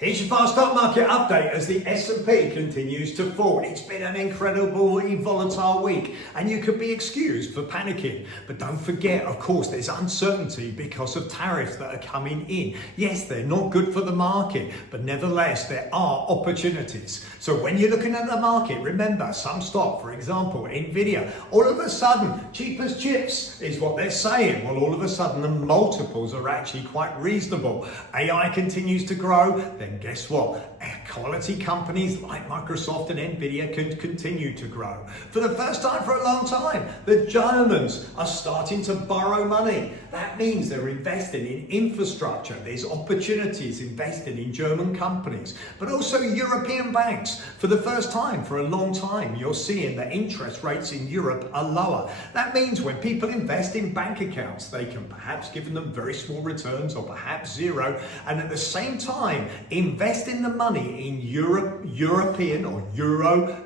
Here's your fast stock market update as the S&P continues to fall. It's been an incredibly volatile week and you could be excused for panicking. But don't forget, of course, there's uncertainty because of tariffs that are coming in. Yes, they're not good for the market, but nevertheless, there are opportunities. So when you're looking at the market, remember some stock, for example, Nvidia, all of a sudden, cheap as chips is what they're saying. Well, all of a sudden, the multiples are actually quite reasonable. AI continues to grow, then guess what? Quality companies like Microsoft and Nvidia can continue to grow. For the first time for a long time, the Germans are starting to borrow money. That means they're investing in infrastructure. There's opportunities investing in German companies, but also European banks. For the first time for a long time, you're seeing that interest rates in Europe are lower. That means when people invest in bank accounts, they can perhaps give them very small returns or perhaps zero, and at the same time, invest in the money in European or Euro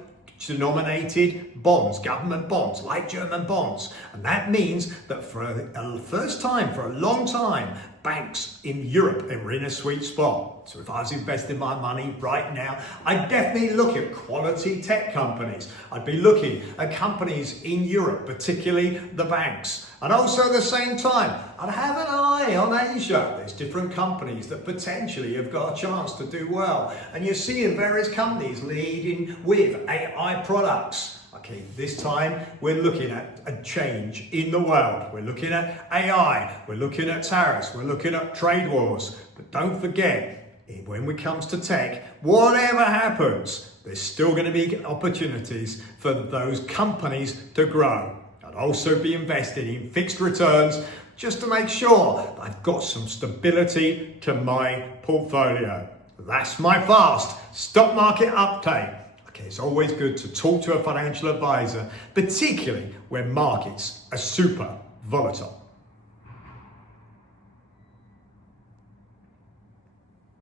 denominated bonds, government bonds, like German bonds. And that means that for the first time, for a long time, banks in Europe are in a sweet spot. So if I was investing my money right now, I'd definitely look at quality tech companies. I'd be looking at companies in Europe, particularly the banks. And also at the same time, I'd have an eye on Asia. There's different companies that potentially have got a chance to do well. And you're seeing various companies leading with AI products. Okay, this time we're looking at a change in the world. We're looking at AI, we're looking at tariffs, we're looking at trade wars. But don't forget, when it comes to tech, whatever happens, there's still going to be opportunities for those companies to grow. I'd also be investing in fixed returns just to make sure that I've got some stability to my portfolio. That's my fast stock market update. Okay, it's always good to talk to a financial advisor, particularly when markets are super volatile.